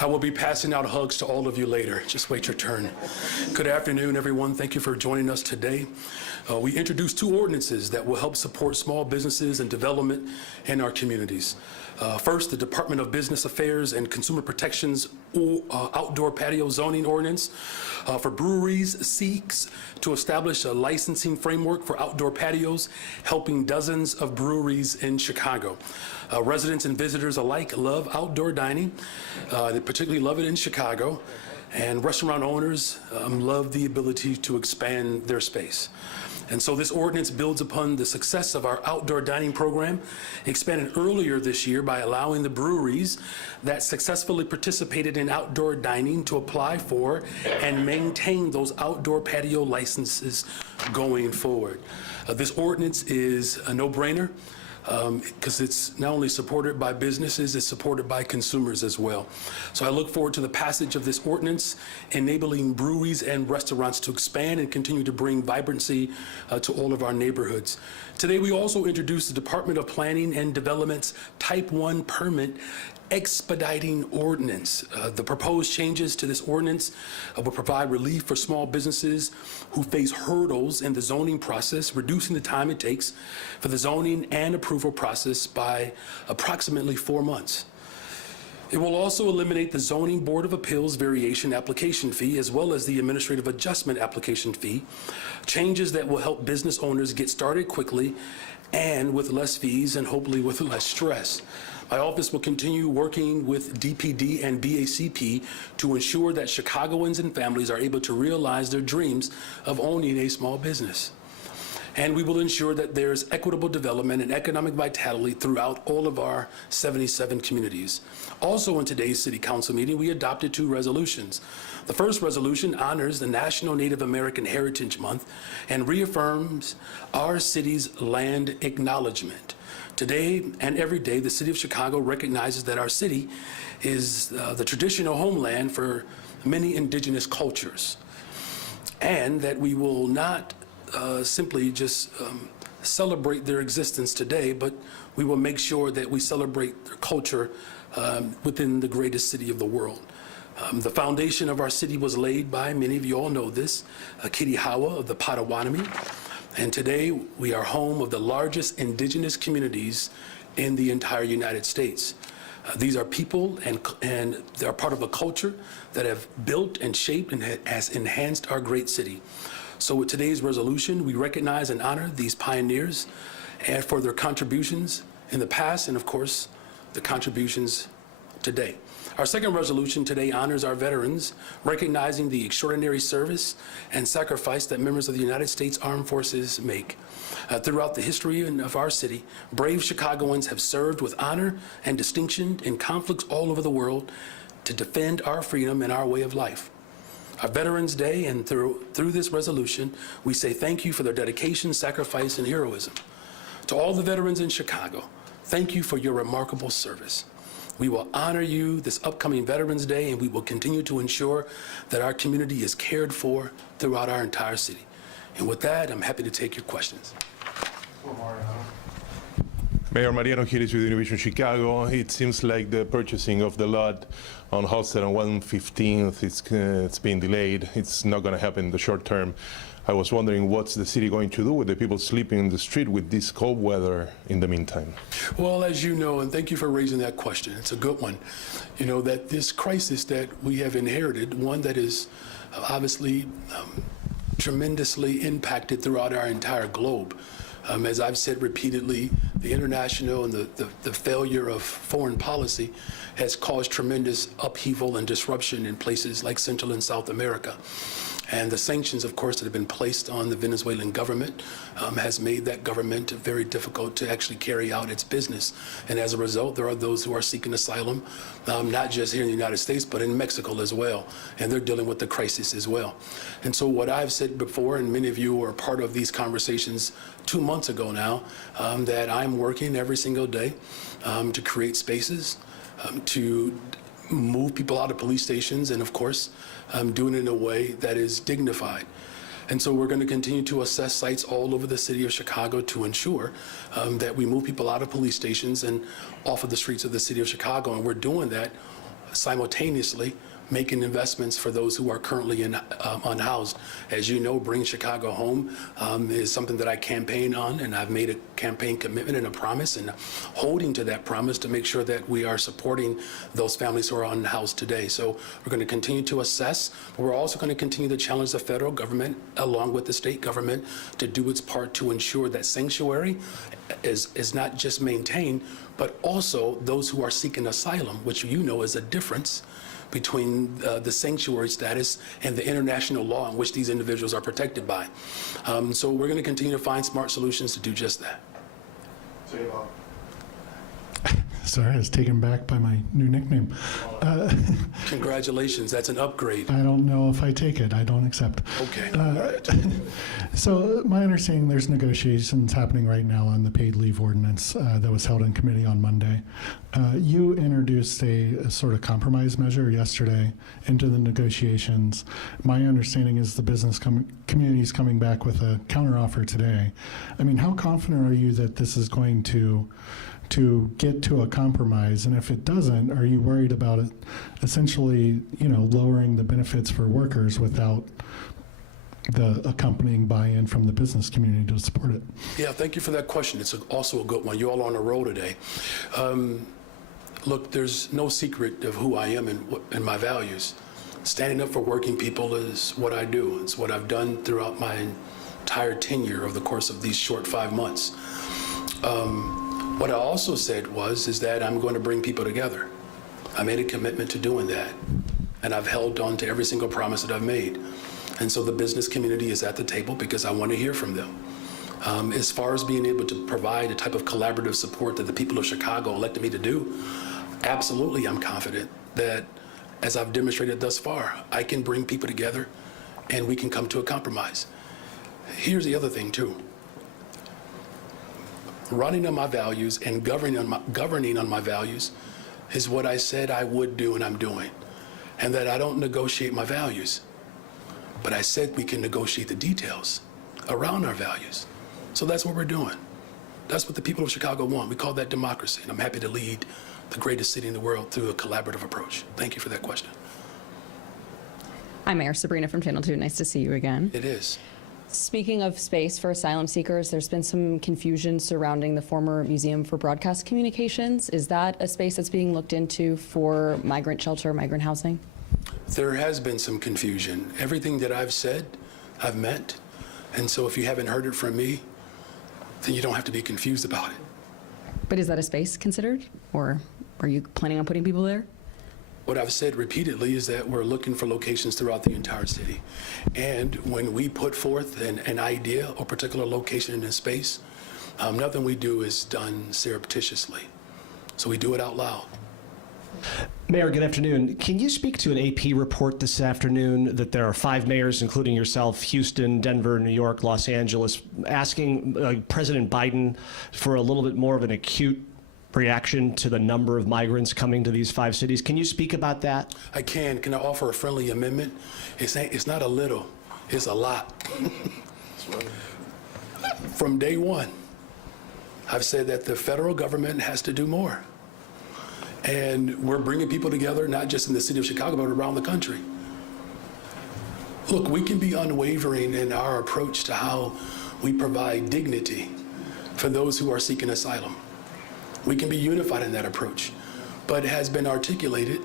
I will be passing out hugs to all of you later. Just wait your turn. Good afternoon, everyone. Thank you for joining us today. We introduced two ordinances that will help support small businesses and development in our communities. First, the Department of Business Affairs and Consumer Protection's outdoor patio zoning ordinance for breweries seeks to establish a licensing framework for outdoor patios, helping dozens of breweries in Chicago. Residents and visitors alike love outdoor dining. They particularly love it in Chicago. And restaurant owners love the ability to expand their space. And so this ordinance builds upon the success of our outdoor dining program, expanded earlier this year by allowing the breweries that successfully participated in outdoor dining to apply for and maintain those outdoor patio licenses going forward. This ordinance is a no-brainer because it's not only supported by businesses, it's supported by consumers as well. So I look forward to the passage of this ordinance, enabling breweries and restaurants to expand and continue to bring vibrancy to all of our neighborhoods. Today, we also introduced the Department of Planning and Development's Type 1 permit expediting ordinance. The proposed changes to this ordinance will provide relief for small businesses who face hurdles in the zoning process, reducing the time it takes for the zoning and approval process by approximately 4 months. It will also eliminate the Zoning Board of Appeals variation application fee as well as the administrative adjustment application fee, changes that will help business owners get started quickly and with less fees and hopefully with less stress. My office will continue working with DPD and BACP to ensure that Chicagoans and families are able to realize their dreams of owning a small business. And we will ensure that there's equitable development and economic vitality throughout all of our 77 communities. Also in today's City Council meeting, we adopted two resolutions. The first resolution honors the National Native American Heritage Month and reaffirms our city's land acknowledgement. Today and every day, the City of Chicago recognizes that our city is the traditional homeland for many indigenous cultures, and that we will not simply just celebrate their existence today, but we will make sure that we celebrate their culture within the greatest city of the world. The foundation of our city was laid by, many of you all know this, Kitty Howard of the Potawatomi. And today, we are home of the largest indigenous communities in the entire United States. These are people and they're part of a culture that have built and shaped and has enhanced our great city. So with today's resolution, we recognize and honor these pioneers and for their contributions in the past and, of course, the contributions today. Our second resolution today honors our veterans, recognizing the extraordinary service and sacrifice that members of the United States Armed Forces make. Throughout the history of our city, brave Chicagoans have served with honor and distinction in conflicts all over the world to defend our freedom and our way of life. Our Veterans Day, and through this resolution, we say thank you for their dedication, sacrifice, and heroism. To all the veterans in Chicago, thank you for your remarkable service. We will honor you this upcoming Veterans Day, and we will continue to ensure that our community is cared for throughout our entire city. And with that, I'm happy to take your questions. Mayor Mariano here is with Univision Chicago. It seems like the purchasing of the lot on Halsted on 115th, it's been delayed. It's not going to happen in the short term. I was wondering what's the city going to do with the people sleeping in the street with this cold weather in the meantime? Well, as you know, and thank you for raising that question, it's a good one. You know, that this crisis that we have inherited, one that is obviously tremendously impacted throughout our entire globe. As I've said repeatedly, the international and the failure of foreign policy has caused tremendous upheaval and disruption in places like Central and South America. And the sanctions, of course, that have been placed on the Venezuelan government has made that government very difficult to actually carry out its business. And as a result, there are those who are seeking asylum, not just here in the United States, but in Mexico as well. And they're dealing with the crisis as well. And so what I've said before, and many of you were part of these conversations 2 months ago now, that I'm working every single day to create spaces, to move people out of police stations, and of course, doing it in a way that is dignified. And so we're going to continue to assess sites all over the city of Chicago to ensure that we move people out of police stations and off of the streets of the city of Chicago. And we're doing that simultaneously making investments for those who are currently unhoused. As you know, Bring Chicago Home is something that I campaign on, and I've made a campaign commitment and a promise, and holding to that promise to make sure that we are supporting those families who are unhoused today. So we're going to continue to assess, but we're also going to continue to challenge the federal government along with the state government to do its part to ensure that sanctuary is not just maintained, but also those who are seeking asylum, which you know is a difference between the sanctuary status and the international law in which these individuals are protected by. So we're going to continue to find smart solutions to do just that. Sorry, I was taken back by my new nickname. Congratulations, that's an upgrade. I don't know if I take it. I don't accept. Okay. So my understanding, there's negotiations happening right now on the paid leave ordinance that was held in committee on Monday. You introduced a sort of compromise measure yesterday into the negotiations. My understanding is the business community is coming back with a counteroffer today. I mean, how confident are you that this is going to get to a compromise? And if it doesn't, are you worried about it essentially, lowering the benefits for workers without the accompanying buy-in from the business community to support it? Yeah, thank you for that question. It's also a good one. You all are on a roll today. Look, there's no secret of who I am and my values. Standing up for working people is what I do. It's what I've done throughout my entire tenure over the course of these short 5 months. What I also said is that I'm going to bring people together. I made a commitment to doing that, and I've held on to every single promise that I've made. And so the business community is at the table because I want to hear from them. As far as being able to provide a type of collaborative support that the people of Chicago elected me to do, absolutely I'm confident that, as I've demonstrated thus far, I can bring people together and we can come to a compromise. Here's the other thing too. Running on my values and governing on my values is what I said I would do and I'm doing. And that I don't negotiate my values. But I said we can negotiate the details around our values. So that's what we're doing. That's what the people of Chicago want. We call that democracy. And I'm happy to lead the greatest city in the world through a collaborative approach. Thank you for that question. Hi, Mayor Sabrina from Channel 2. Nice to see you again. It is. Speaking of space for asylum seekers, there's been some confusion surrounding the former Museum for Broadcast Communications. Is that a space that's being looked into for migrant shelter, migrant housing? There has been some confusion. Everything that I've said, I've meant. And so if you haven't heard it from me, then you don't have to be confused about it. But is that a space considered? Or are you planning on putting people there? What I've said repeatedly is that we're looking for locations throughout the entire city. And when we put forth an idea or particular location in a space, nothing we do is done surreptitiously. So we do it out loud. Mayor, good afternoon. Can you speak to an AP report this afternoon that there are 5 mayors, including yourself, Houston, Denver, New York, Los Angeles, asking President Biden for a little bit more of an acute reaction to the number of migrants coming to these 5 cities? Can you speak about that? I can. Can I offer a friendly amendment? It's not a little, it's a lot. From day one, I've said that the federal government has to do more. And we're bringing people together, not just in the city of Chicago, but around the country. Look, we can be unwavering in our approach to how we provide dignity for those who are seeking asylum. We can be unified in that approach, but it has been articulated.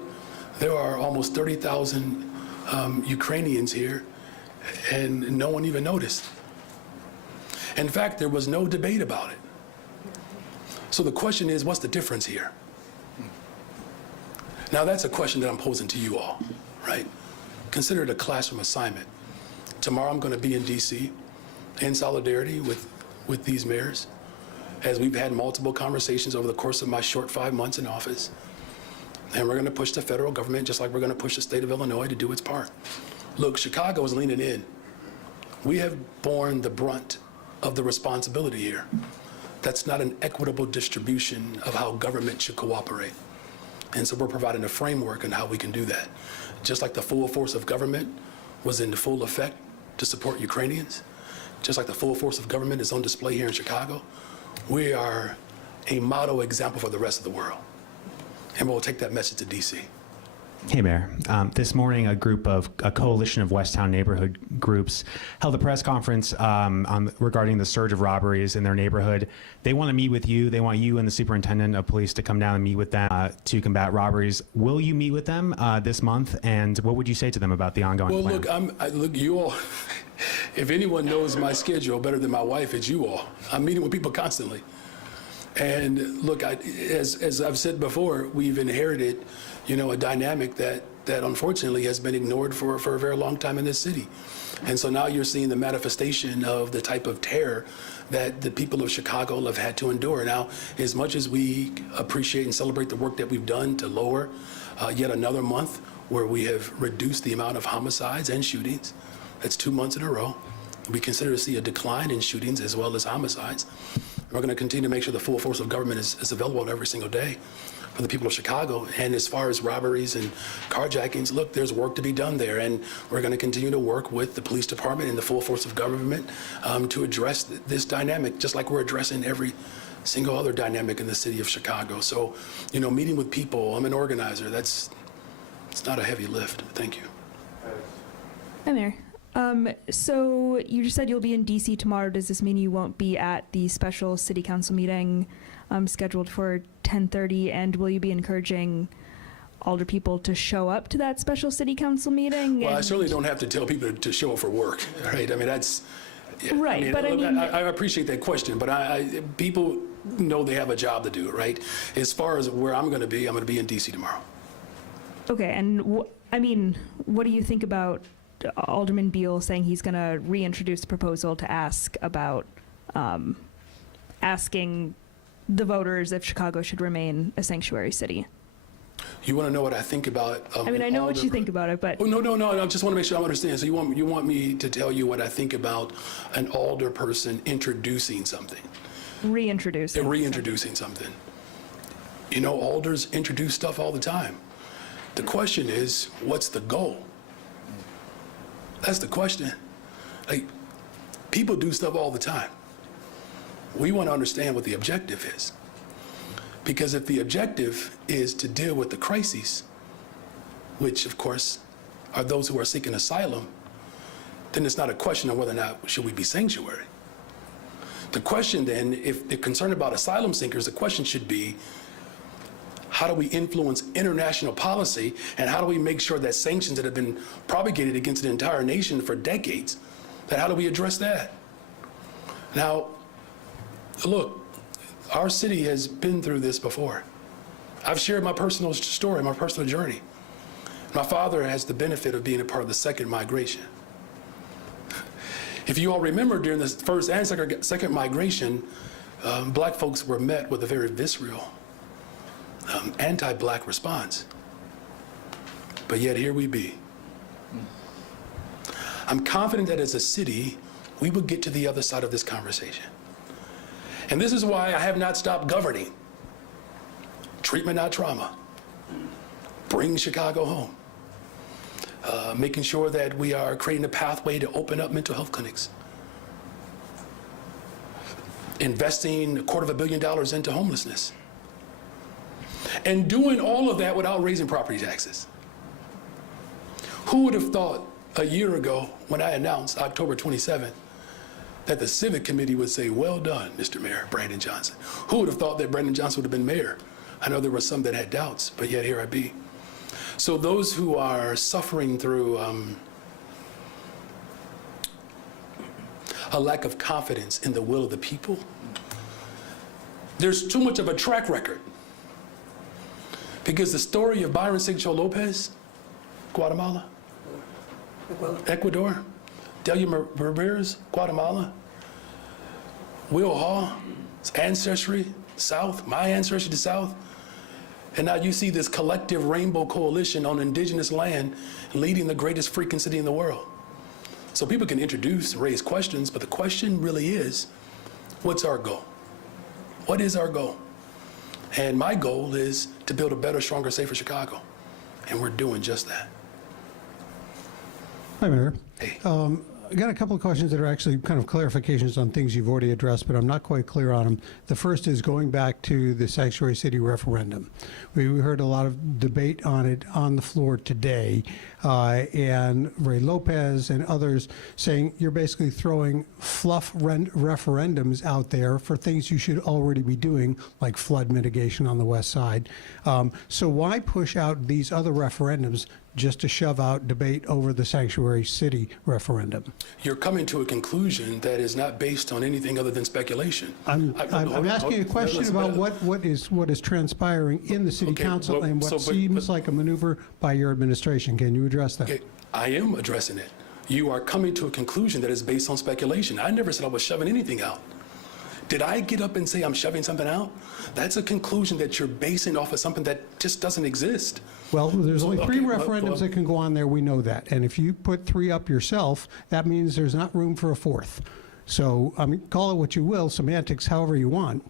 There are almost 30,000 Ukrainians here, and no one even noticed. In fact, there was no debate about it. So the question is, what's the difference here? Now, that's a question that I'm posing to you all, right? Consider it a classroom assignment. Tomorrow, I'm going to be in D.C. in solidarity with these mayors, as we've had multiple conversations over the course of my short 5 months in office. And we're going to push the federal government, just like we're going to push the state of Illinois to do its part. Look, Chicago is leaning in. We have borne the brunt of the responsibility here. That's not an equitable distribution of how government should cooperate. And so we're providing a framework on how we can do that. Just like the full force of government was in full effect to support Ukrainians, just like the full force of government is on display here in Chicago, we are a model example for the rest of the world. And we'll take that message to DC. Hey, Mayor. This morning, a coalition of Westtown neighborhood groups held a press conference regarding the surge of robberies in their neighborhood. They want to meet with you. They want you and the superintendent of police to come down and meet with them to combat robberies. Will you meet with them this month? And what would you say to them about the ongoing plan? Look, look, you all, if anyone knows my schedule better than my wife, it's you all. I'm meeting with people constantly. And look, as I've said before, we've inherited, a dynamic that unfortunately has been ignored for a very long time in this city. And so now you're seeing the manifestation of the type of terror that the people of Chicago have had to endure. Now, as much as we appreciate and celebrate the work that we've done to lower yet another month where we have reduced the amount of homicides and shootings, that's 2 months in a row. We consider to see a decline in shootings as well as homicides. We're going to continue to make sure the full force of government is available every single day for the people of Chicago. And as far as robberies and carjackings, look, there's work to be done there. And we're going to continue to work with the police department and the full force of government to address this dynamic, just like we're addressing every single other dynamic in the city of Chicago. So, meeting with people, I'm an organizer. It's not a heavy lift. Thank you. Hi, Mayor. So you just said you'll be in DC tomorrow. Does this mean you won't be at the special city council meeting scheduled for 10:30? And will you be encouraging alder people to show up to that special city council meeting? Well, I certainly don't have to tell people to show up for work, right? I mean, that's... Yeah, right, but I appreciate that question, but people know they have a job to do, right? As far as where I'm going to be in DC tomorrow. Okay, and what do you think about Alderman Beal saying he's going to reintroduce the proposal to ask about asking the voters if Chicago should remain a sanctuary city? You want to know what I think about? I know what you think about it, but... Oh, no. I just want to make sure I understand. So you want me to tell you what I think about an alder person introducing something? Reintroducing something. Alders introduce stuff all the time. The question is, what's the goal? That's the question. People do stuff all the time. We want to understand what the objective is. Because if the objective is to deal with the crises, which of course are those who are seeking asylum, then it's not a question of whether or not should we be sanctuary. The question then, if they're concerned about asylum seekers, the question should be, how do we influence international policy, and how do we make sure that sanctions that have been propagated against an entire nation for decades, how do we address that? Now, look, our city has been through this before. I've shared my personal story, my personal journey. My father has the benefit of being a part of the second migration. If you all remember, during the first and second migration, black folks were met with a very visceral anti-black response. But yet here we be. I'm confident that as a city, we will get to the other side of this conversation. And this is why I have not stopped governing. Treatment, not trauma. Bring Chicago home. Making sure that we are creating a pathway to open up mental health clinics. Investing $250 million into homelessness. And doing all of that without raising property taxes. Who would have thought a year ago when I announced October 27th that the Civic Committee would say, well done, Mr. Mayor Brandon Johnson. Who would have thought that Brandon Johnson would have been mayor? I know there were some that had doubts, but yet here I be. So those who are suffering through a lack of confidence in the will of the people, there's too much of a track record. Because the story of Byron Sigcho Lopez, Guatemala, Ecuador, Delia Ramirez, Guatemala, Will Hall's ancestry, South, my ancestry to South, and now you see this collective rainbow coalition on indigenous land leading the greatest freaking city in the world. So people can introduce, raise questions, but the question really is, what's our goal? What is our goal? And my goal is to build a better, stronger, safer Chicago. And we're doing just that. Hi, Mayor. Hey. I got a couple of questions that are actually kind of clarifications on things you've already addressed, but I'm not quite clear on them. The first is going back to the sanctuary city referendum. We heard a lot of debate on it on the floor today, and Ray Lopez and others saying you're basically throwing fluff referendums out there for things you should already be doing, like flood mitigation on the west side. So why push out these other referendums just to shove out debate over the sanctuary city referendum? You're coming to a conclusion that is not based on anything other than speculation. I'm asking a question about what is transpiring in the city Okay, council well, and what so, seems like a maneuver by your administration. Can you address that? Okay, I am addressing it. You are coming to a conclusion that is based on speculation. I never said I was shoving anything out. Did I get up and say I'm shoving something out? That's a conclusion that you're basing off of something that just doesn't exist. Well, there's only three Okay, referendums that can go on there. We know that. And if you put three up yourself, that means there's not room for a fourth. So, I mean, call it what you will, semantics, however you want.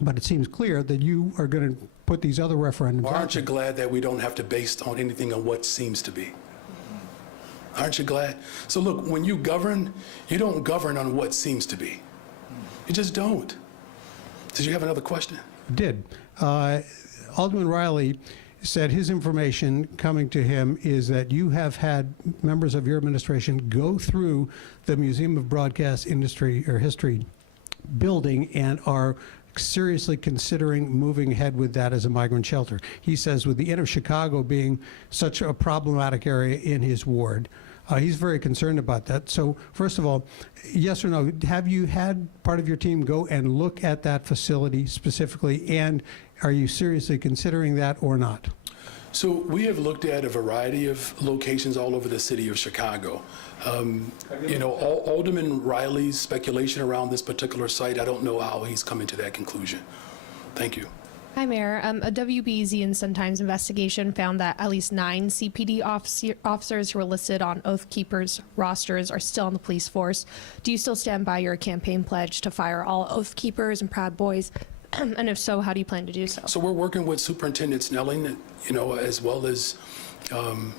But it seems clear that you are going to put these other referendums Well, out aren't you there. glad that we don't have to base on anything on what seems to be? Aren't you glad? So look, when you govern, you don't govern on what seems to be. You just don't. Did you have another question? Did. Alderman Riley said his information coming to him is that you have had members of your administration go through the Museum of Broadcast Industry or History building and are seriously considering moving ahead with that as a migrant shelter. He says with the inner Chicago being such a problematic area in his ward, he's very concerned about that. So first of all, yes or no, have you had part of your team go and look at that facility specifically, and are you seriously considering that or not? So we have looked at a variety of locations all over the city of Chicago. You know, Alderman Riley's speculation around this particular site, I don't know how he's coming to that conclusion. Thank you. Hi, Mayor. A WBZ and Sun Times investigation found that at least 9 CPD officers who were listed on Oathkeepers rosters are still on the police force. Do you still stand by your campaign pledge to fire all Oathkeepers and Proud Boys? And if so, how do you plan to do so? So we're working with Superintendent Snelling, you know, as well as an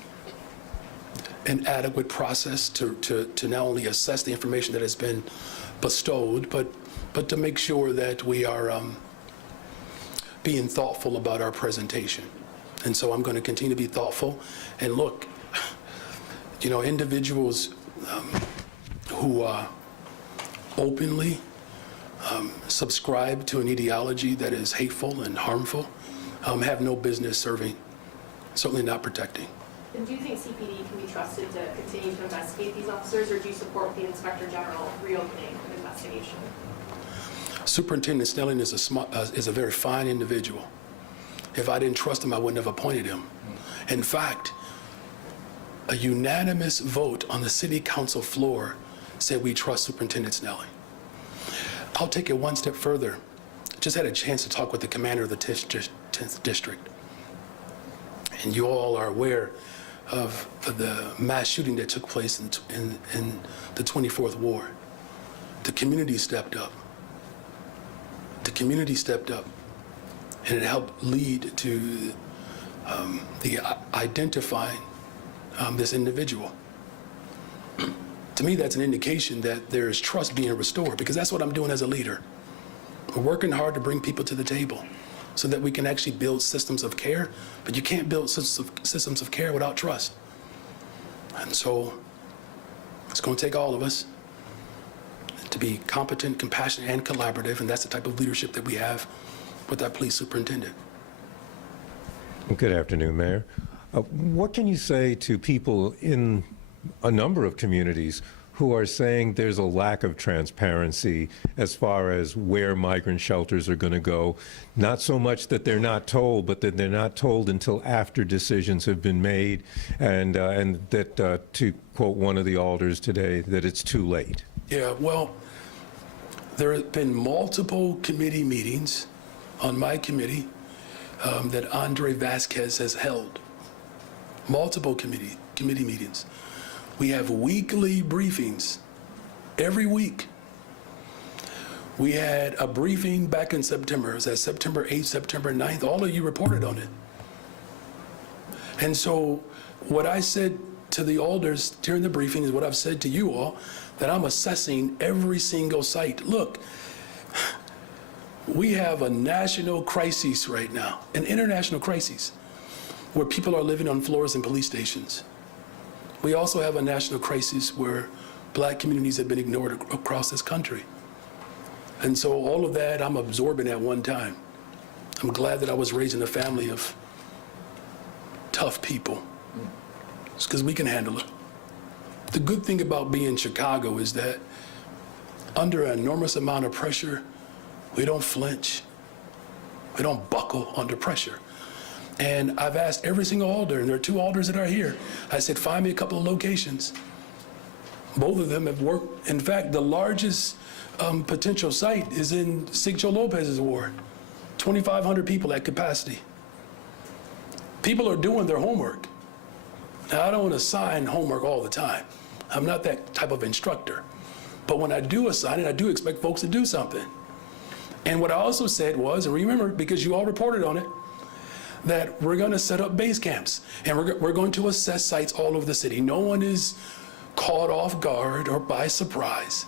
adequate process to not only assess the information that has been bestowed, but to make sure that we are being thoughtful about our presentation. And so I'm going to continue to be thoughtful. And look, you know, individuals who openly subscribe to an ideology that is hateful and harmful have no business serving, certainly not protecting. And do you think CPD can be trusted to continue to investigate these officers, or do you support the Inspector General reopening the investigation? Superintendent Snelling is a very fine individual. If I didn't trust him, I wouldn't have appointed him. In fact, a unanimous vote on the city council floor said we trust Superintendent Snelling. I'll take it one step further. Just had a chance to talk with the commander of the 10th district. And you all are aware of the mass shooting that took place in the 24th Ward. The community stepped up. The community stepped up, and it helped lead to the identifying this individual. To me, that's an indication that there's trust being restored, because that's what I'm doing as a leader. We're working hard to bring people to the table so that we can actually build systems of care, but you can't build systems of care without trust. And so it's going to take all of us to be competent, compassionate, and collaborative, and that's the type of leadership that we have with our police superintendent. Good afternoon, Mayor. What can you say to people in a number of communities who are saying there's a lack of transparency as far as where migrant shelters are going to go? Not so much that they're not told, but that they're not told until after decisions have been made, and that, to quote one of the alders today, that it's too late. Yeah, well, there have been multiple committee meetings on my committee that Andre Vasquez has held. Multiple committee meetings. We have weekly briefings every week. We had a briefing back in September. It was at September 8th, September 9th. All of you reported on it. And so what I said to the alders during the briefing is what I've said to you all, that I'm assessing every single site. Look, we have a national crisis right now, an international crisis, where people are living on floors in police stations. We also have a national crisis where black communities have been ignored across this country. And so all of that I'm absorbing at one time. I'm glad that I was raised in a family of tough people. It's because we can handle it. The good thing about being in Chicago is that under an enormous amount of pressure, we don't flinch. We don't buckle under pressure. And I've asked every single alder, and there are 2 alders that are here. I said, find me a couple of locations. Both of them have worked. In fact, the largest potential site is in Sigcho Lopez's ward, 2,500 people at capacity. People are doing their homework. Now, I don't assign homework all the time. I'm not that type of instructor. But when I do assign it, I do expect folks to do something. And what I also said was, and remember, because you all reported on it, that we're going to set up base camps, and we're going to assess sites all over the city. No one is caught off guard or by surprise.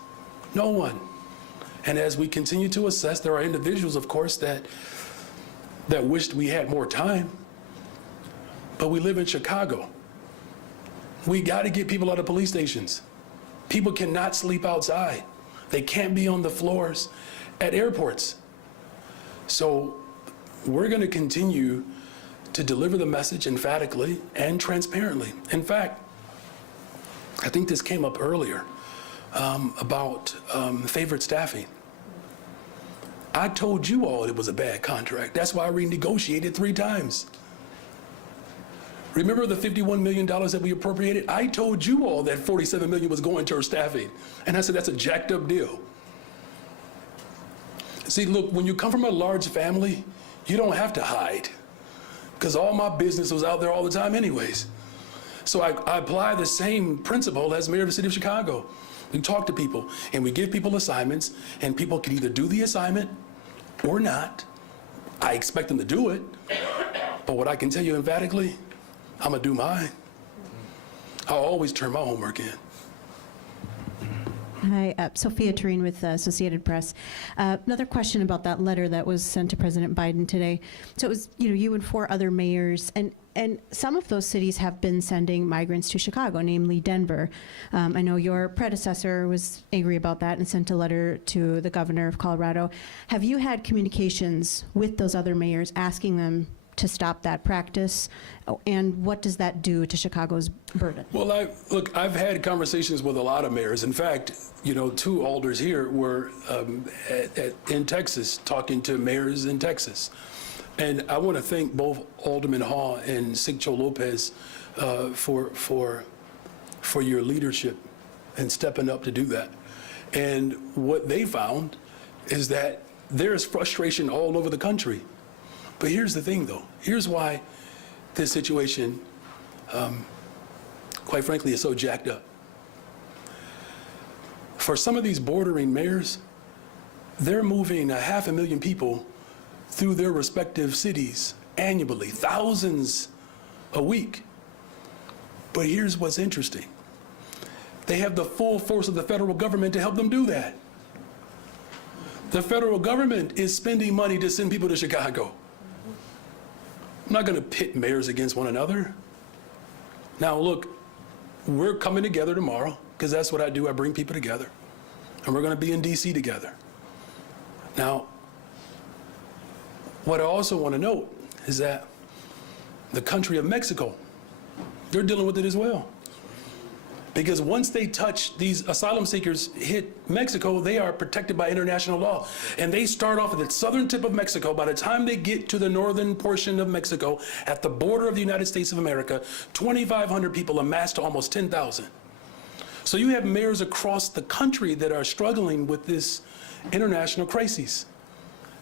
No one. And as we continue to assess, there are individuals, of course, that wished we had more time. But we live in Chicago. We got to get people out of police stations. People cannot sleep outside. They can't be on the floors at airports. So we're going to continue to deliver the message emphatically and transparently. In fact, I think this came up earlier about favored staffing. I told you all it was a bad contract. That's why I renegotiated 3 times. Remember the $51 million that we appropriated? I told you all that $47 million was going to our staffing. And I said, that's a jacked up deal. See, look, when you come from a large family, you don't have to hide, because all my business was out there all the time anyways. So I apply the same principle as mayor of the city of Chicago. We talk to people and we give people assignments, and people can either do the assignment or not. I expect them to do it, but what I can tell you emphatically, I'm gonna do mine. I'll always turn my homework in. Hi, Sophia Tureen with Associated Press. Another question about that letter that was sent to President Biden today. So it was, you and 4 other mayors, and some of those cities have been sending migrants to Chicago, namely Denver. I know your predecessor was angry about that and sent a letter to the governor of Colorado. Have you had communications with those other mayors asking them to stop that practice? And what does that do to Chicago's burden? Well, I've had conversations with a lot of mayors. In fact, 2 alders here were in Texas talking to mayors in Texas. And I want to thank both Alderman Hall and Sigcho Lopez for your leadership and stepping up to do that. And what they found is that there's frustration all over the country. But here's the thing, though. Here's why this situation, quite frankly, is so jacked up. For some of these bordering mayors, they're moving 500,000 people through their respective cities annually, thousands a week. But here's what's interesting. They have the full force of the federal government to help them do that. The federal government is spending money to send people to Chicago. I'm not going to pit mayors against one another. Now, look, we're coming together tomorrow, because that's what I do. I bring people together. And we're going to be in D.C. together. Now, what I also want to note is that the country of Mexico, they're dealing with it as well. Because once they touch, these asylum seekers hit Mexico, they are protected by international law. And they start off at the southern tip of Mexico. By the time they get to the northern portion of Mexico, at the border of the United States of America, 2,500 people amassed to almost 10,000. So you have mayors across the country that are struggling with this international crisis.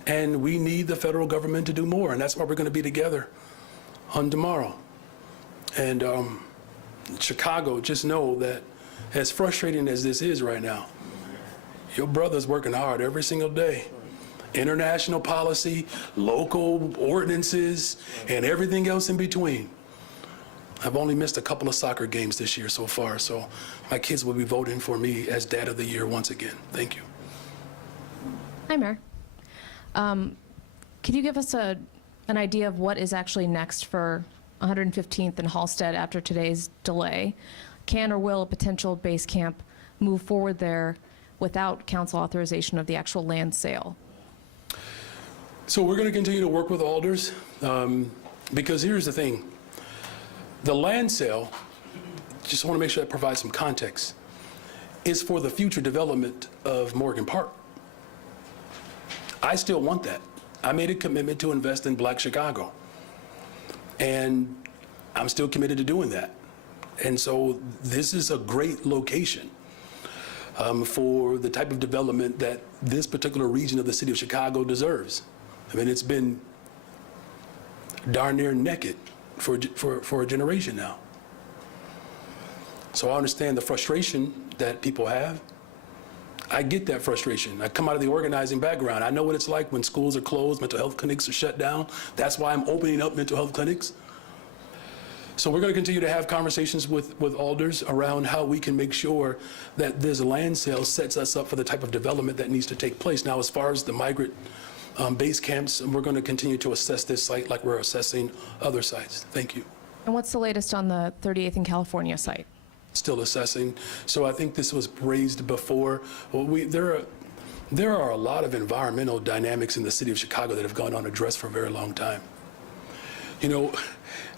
And we need the federal government to do more. And that's why we're going to be together on tomorrow. And Chicago, just know that as frustrating as this is right now, your brother's working hard every single day. International policy, local ordinances, and everything else in between. I've only missed a couple of soccer games this year so far, so my kids will be voting for me as Dad of the Year once again. Thank you. Hi, Mayor. Could you give us an idea of what is actually next for 115th and Halsted after today's delay? Can or will a potential base camp move forward there without council authorization of the actual land sale? So we're going to continue to work with alders because here's the thing. The land sale, just want to make sure I provide some context, is for the future development of Morgan Park. I still want that. I made a commitment to invest in Black Chicago, and I'm still committed to doing that. And so this is a great location for the type of development that this particular region of the city of Chicago deserves. I mean, it's been darn near naked for a generation now. So I understand the frustration that people have. I get that frustration. I come out of the organizing background. I know what it's like when schools are closed, mental health clinics are shut down. That's why I'm opening up mental health clinics. So we're going to continue to have conversations with alders around how we can make sure that this land sale sets us up for the type of development that needs to take place. Now, as far as the migrant base camps, we're going to continue to assess this site like we're assessing other sites. Thank you. And what's the latest on the 38th and California site? Still assessing. So I think this was raised before. Well, there are a lot of environmental dynamics in the city of Chicago that have gone unaddressed for a very long time. You know,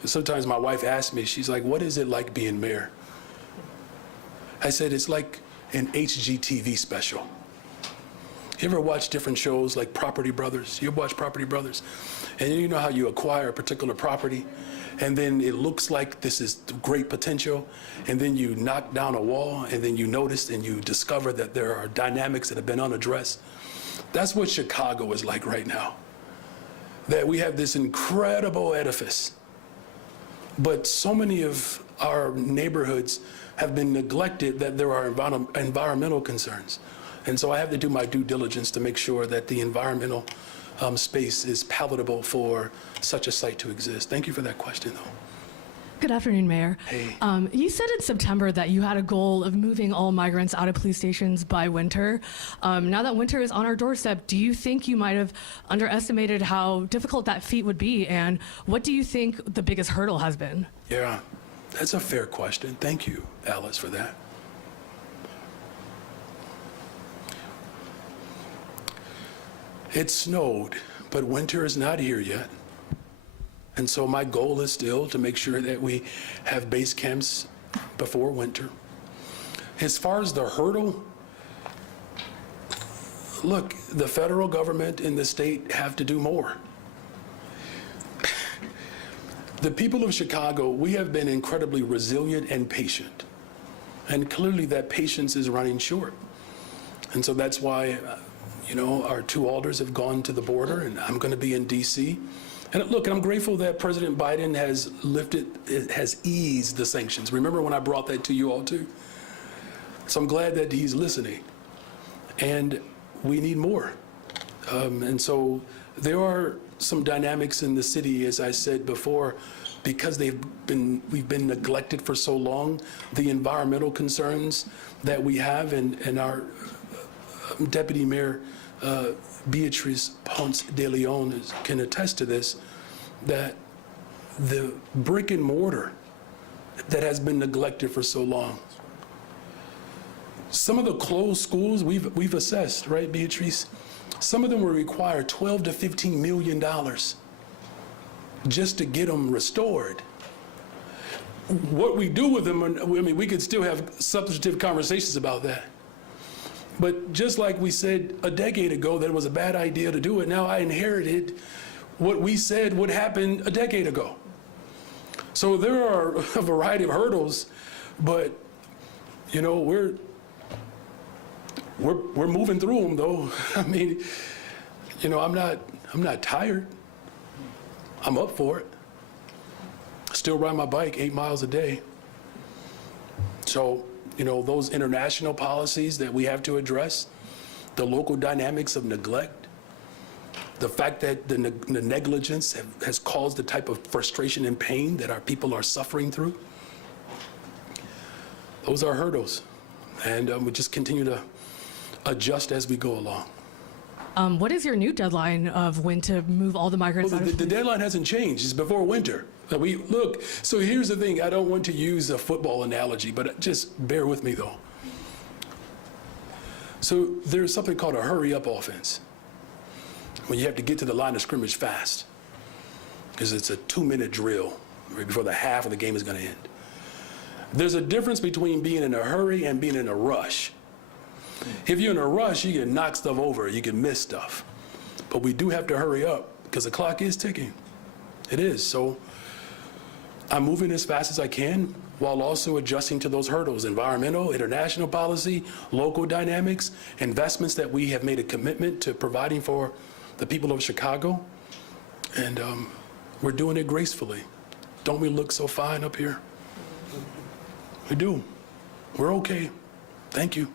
sometimes my wife asks me, she's like, what is it like being mayor? I said, it's like an HGTV special. You ever watch different shows like Property Brothers? You watch Property Brothers? And you know how you acquire a particular property, and then it looks like this is great potential, and then you knock down a wall, and then you notice and you discover that there are dynamics that have been unaddressed. That's what Chicago is like right now. That we have this incredible edifice, but so many of our neighborhoods have been neglected that there are environmental concerns. And so I have to do my due diligence to make sure that the environmental space is palatable for such a site to exist. Thank you for that question, though. Good afternoon, Mayor. Hey. You said in September that you had a goal of moving all migrants out of police stations by winter. Now that winter is on our doorstep, do you think you might have underestimated how difficult that feat would be? And what do you think the biggest hurdle has been? Yeah, that's a fair question. Thank you, Alice, for that. It snowed, but winter is not here yet. And so my goal is still to make sure that we have base camps before winter. As far as the hurdle, look, the federal government and the state have to do more. The people of Chicago, we have been incredibly resilient and patient. And clearly that patience is running short. And so that's why, you know, our two alders have gone to the border, and I'm going to be in D.C. And look, I'm grateful that President Biden has eased the sanctions. Remember when I brought that to you all too? So I'm glad that he's listening. And we need more. And so there are some dynamics in the city, as I said before, because we've been neglected for so long. The environmental concerns that we have, and our Deputy Mayor Beatrice Ponce de Leon can attest to this, that the brick and mortar that has been neglected for so long. Some of the closed schools we've assessed, right, Beatrice? Some of them will require $12 to $15 million just to get them restored. What we do with them, I mean, we could still have substantive conversations about that. But just like we said a decade ago that it was a bad idea to do it, now I inherited what we said would happen a decade ago. So there are a variety of hurdles, but you know, we're moving through them though. I mean, you know, I'm not tired. I'm up for it. Still ride my bike 8 miles a day. So, you know, those international policies that we have to address, the local dynamics of neglect, the fact that the negligence has caused the type of frustration and pain that our people are suffering through, those are hurdles. And we just continue to adjust as we go along. What is your new deadline of when to move all the migrants Well, out of the deadline hasn't changed. It's before winter. Look, so here's the thing. I don't want to use a football analogy, but just bear with me, though. So there's something called a hurry-up offense, when you have to get to the line of scrimmage fast, because it's a 2-minute drill right before the half of the game is going to end. There's a difference between being in a hurry and being in a rush. If you're in a rush, you can knock stuff over, you can miss stuff. But we do have to hurry up because the clock is ticking. It is. So I'm moving as fast as I can while also adjusting to those hurdles: environmental, international policy, local dynamics, investments that we have made a commitment to providing for the people of Chicago. And we're doing it gracefully. Don't we look so fine up here? We do. We're okay. Thank you.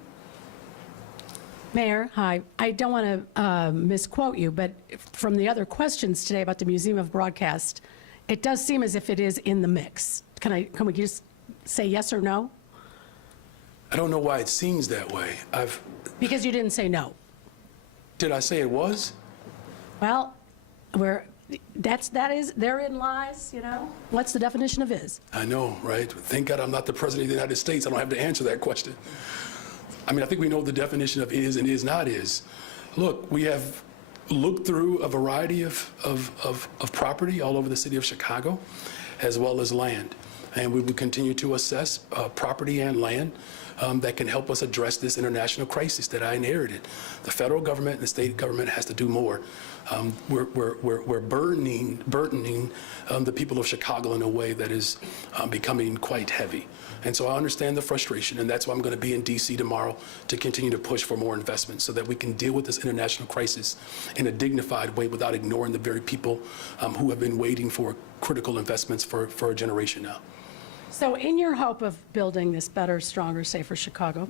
Mayor, hi. I don't want to misquote you, but from the other questions today about the Museum of Broadcast, it does seem as if it is in the mix. Can we just say yes or no? I don't know why it seems that way. Because you didn't say no. Did I say it was? Well, therein lies, you know? What's the definition of is? I know, right? Thank God I'm not the President of the United States. I don't have to answer that question. I mean, I think we know the definition of is and is not is. Look, we have looked through a variety of property all over the city of Chicago, as well as land. And we will continue to assess property and land that can help us address this international crisis that I inherited. The federal government and the state government has to do more. We're burdening the people of Chicago in a way that is becoming quite heavy. And so I understand the frustration, and that's why I'm going to be in D.C. tomorrow to continue to push for more investment so that we can deal with this international crisis in a dignified way without ignoring the very people who have been waiting for critical investments for a generation now. So in your hope of building this better, stronger, safer Chicago,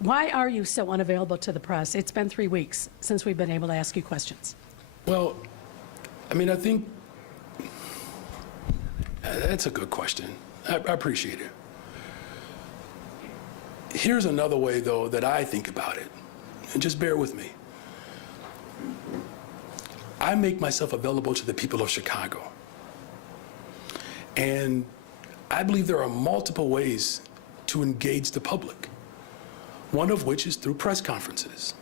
why are you so unavailable to the press? It's been 3 weeks since we've been able to ask you questions. Well, I mean, I think that's a good question. I appreciate it. Here's another way, though, that I think about it, and just bear with me. I make myself available to the people of Chicago. And I believe there are multiple ways to engage the public, one of which is through press conferences.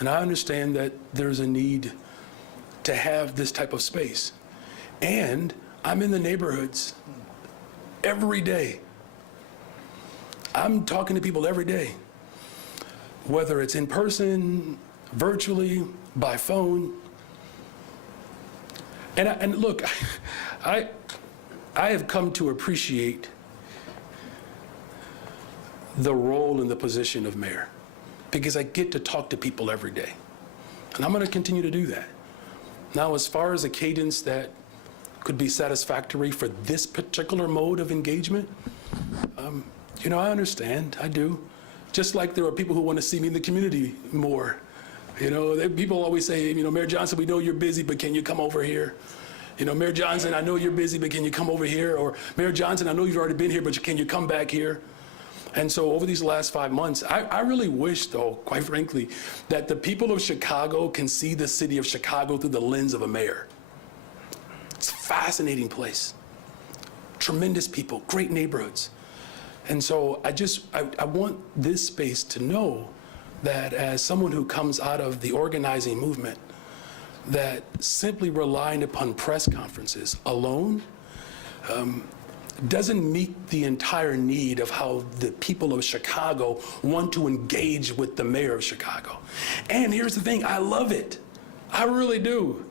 And I understand that there's a need to have this type of space. And I'm in the neighborhoods every day. I'm talking to people every day, whether it's in person, virtually, by phone. And look, I have come to appreciate the role and the position of mayor, because I get to talk to people every day. And I'm going to continue to do that. Now, as far as a cadence that could be satisfactory for this particular mode of engagement, you know, I understand, I do. Just like there are people who want to see me in the community more. You know, people always say, you know, Mayor Johnson, we know you're busy, but can you come over here? You know, Mayor Johnson, I know you're busy, but can you come over here? Or Mayor Johnson, I know you've already been here, but can you come back here? And so over these last 5 months, I really wish, though, quite frankly, that the people of Chicago can see the city of Chicago through the lens of a mayor. It's a fascinating place. Tremendous people, great neighborhoods. And so I want this space to know that as someone who comes out of the organizing movement, that simply relying upon press conferences alone doesn't meet the entire need of how the people of Chicago want to engage with the mayor of Chicago. And here's the thing, I love it. I really do.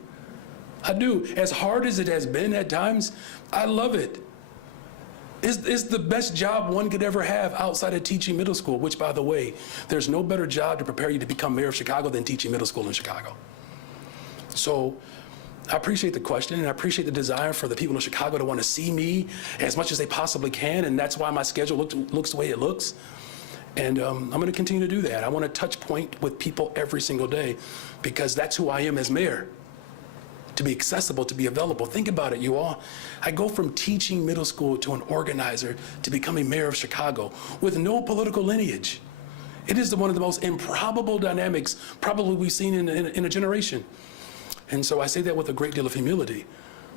I do. As hard as it has been at times, I love it. It's the best job one could ever have outside of teaching middle school, which, by the way, there's no better job to prepare you to become mayor of Chicago than teaching middle school in Chicago. So I appreciate the question, and I appreciate the desire for the people of Chicago to want to see me as much as they possibly can, and that's why my schedule looks the way it looks. And I'm going to continue to do that. I want to touch point with people every single day because that's who I am as mayor. To be accessible, to be available. Think about it, you all. I go from teaching middle school to an organizer to becoming mayor of Chicago with no political lineage. It is one of the most improbable dynamics probably we've seen in a generation. And so I say that with a great deal of humility.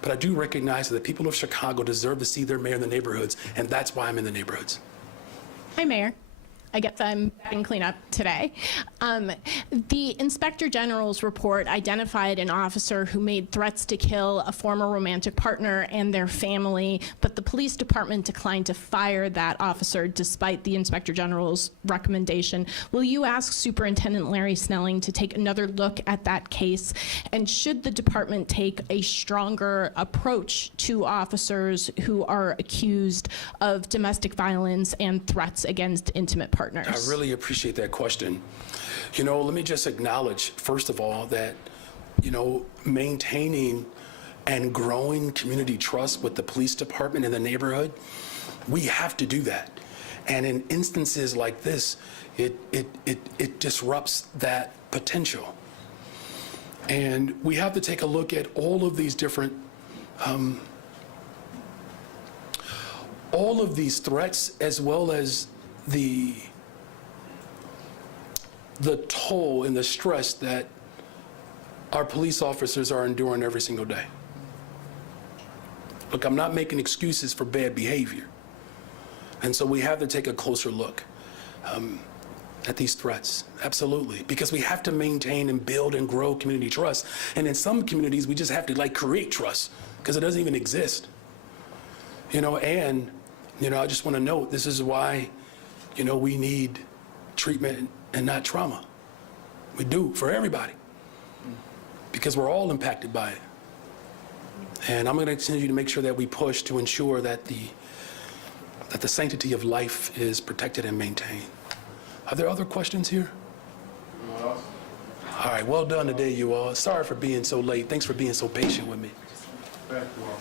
But I do recognize that the people of Chicago deserve to see their mayor in the neighborhoods, and that's why I'm in the neighborhoods. Hi, Mayor. I guess I'm back in cleanup today. The Inspector General's report identified an officer who made threats to kill a former romantic partner and their family, but the police department declined to fire that officer despite the Inspector General's recommendation. Will you ask Superintendent Larry Snelling to take another look at that case? And should the department take a stronger approach to officers who are accused of domestic violence and threats against intimate partners? I really appreciate that question. You know, let me just acknowledge, first of all, that, you know, maintaining and growing community trust with the police department in the neighborhood, we have to do that. And in instances like this, it disrupts that potential. And we have to take a look at all of these different, all of these threats, as well as the toll and the stress that our police officers are enduring every single day. Look, I'm not making excuses for bad behavior. And so we have to take a closer look at these threats, absolutely, because we have to maintain and build and grow community trust. And in some communities, we just have to create trust because it doesn't even exist. You know, and, you know, I just want to note, this is why, you know, we need treatment and not trauma. We do, for everybody, because we're all impacted by it. And I'm going to continue to make sure that we push to ensure that the sanctity of life is protected and maintained. Are there other questions here? All right, well done today, you all. Sorry for being so late. Thanks for being so patient with me. Thank you all.